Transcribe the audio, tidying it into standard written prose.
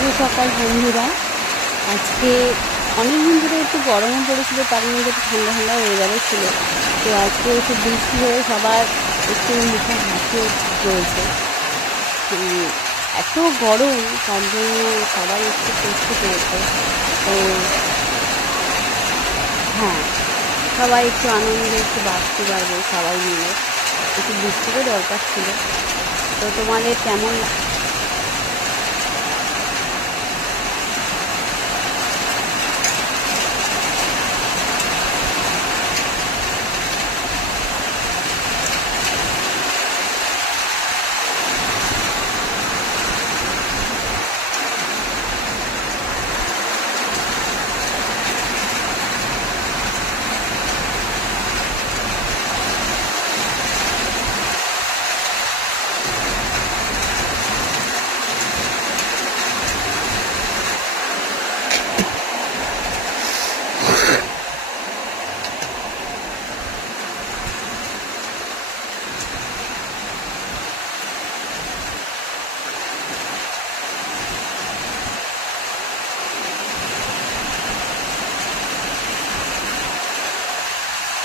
শুভ সকাল বন্ধুরা। আজকে অনেকদিন ধরে একটু গরমও পড়েছিল, তার মধ্যে একটু ঠান্ডা ঠান্ডা ওয়েদারও ছিল। তো আজকে একটু বৃষ্টি হয়ে সবার একটু মুখে হাসিও রয়েছে। এত গরম, তার জন্য সবাই একটু কষ্ট পেয়েছে। তো হ্যাঁ, সবাই একটু আনন্দে একটু বাঁচতে পারবে, সবাই মিলে একটু বৃষ্টিরও দরকার ছিল। তো তোমাদের কেমন